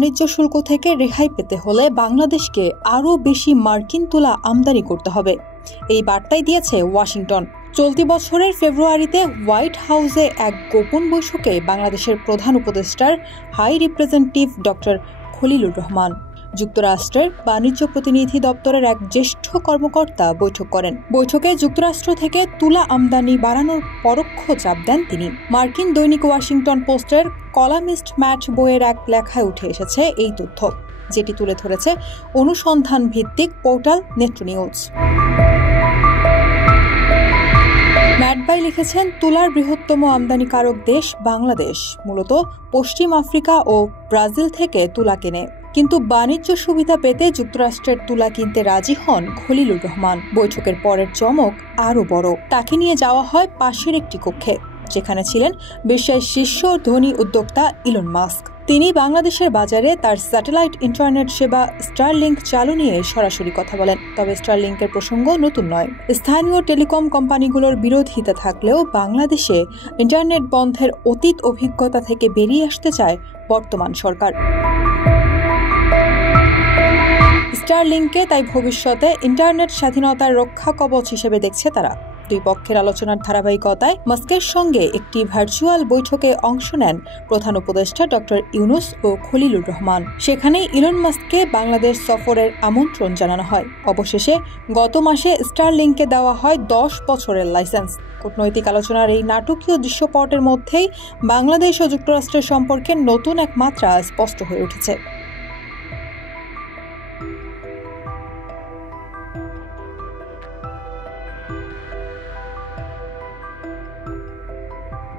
বাণিজ্য শুল্ক থেকে রেহাই পেতে হলে বাংলাদেশকে আরও বেশি মার্কিন তুলা আমদানি করতে হবে, এই বার্তাই দিয়েছে ওয়াশিংটন। চলতি বছরের ফেব্রুয়ারিতে হোয়াইট হাউসে এক গোপন বৈঠকে বাংলাদেশের প্রধান উপদেষ্টার high representative doctor Khalilur Rahman, যুক্তরাষ্ট্রের বাণিজ্য প্রতিনিধি দপ্তরের এক জ্যেষ্ঠ কর্মকর্তা বৈঠক করেন। বৈঠকে যুক্তরাষ্ট্র থেকে তুলা আমদানি বাড়ানোর পরোক্ষ চাপ দেন তিনি। মার্কিন দৈনিক ওয়াশিংটন পোস্টের কলামিস্ট ম্যাট বইয়ের এক লেখায় উঠে এসেছে এই তথ্য, যেটি তুলে ধরেছে অনুসন্ধান ভিত্তিক পোর্টাল নেত্র নিউজ। ম্যাটবাই লিখেছেন, তুলার বৃহত্তম আমদানিকারক দেশ বাংলাদেশ মূলত পশ্চিম আফ্রিকা ও ব্রাজিল থেকে তুলা কেনে, কিন্তু বাণিজ্য সুবিধা পেতে যুক্তরাষ্ট্রের তুলা কিনতে রাজি হন খলিলুর রহমান। বৈঠকের পরের চমক আরও বড়। তাকে নিয়ে যাওয়া হয় পাশের একটি কক্ষে, যেখানে ছিলেন বিশ্বের শীর্ষ ধনী উদ্যোক্তা ইলন মাস্ক। তিনি বাংলাদেশের বাজারে তার স্যাটেলাইট ইন্টারনেট সেবা স্টারলিংক চালু নিয়ে সরাসরি কথা বলেন। তবে স্টারলিংকের প্রসঙ্গ নতুন নয়। স্থানীয় টেলিকম কোম্পানিগুলোর বিরোধিতা থাকলেও বাংলাদেশে ইন্টারনেট বন্ধের অতীত অভিজ্ঞতা থেকে বেরিয়ে আসতে চায় বর্তমান সরকার। স্টারলিংকে তাই ভবিষ্যতে ইন্টারনেট স্বাধীনতার রক্ষা কবচ হিসেবে দেখছে তারা। দুই পক্ষের আলোচনার ধারাবাহিকতায় মাস্কের সঙ্গে একটি ভার্চুয়াল বৈঠকে অংশ নেন প্রধান উপদেষ্টা ডক্টর ইউনুস ও খলিলুর রহমান। সেখানেই ইলন মাস্ককে বাংলাদেশ সফরের আমন্ত্রণ জানানো হয়। অবশেষে গত মাসে স্টারলিংকে দেওয়া হয় 10 বছরের লাইসেন্স। কূটনৈতিক আলোচনার এই নাটকীয় দৃশ্যপটের মধ্যেই বাংলাদেশ ও যুক্তরাষ্ট্রের সম্পর্কের নতুন এক মাত্রা স্পষ্ট হয়ে উঠেছে।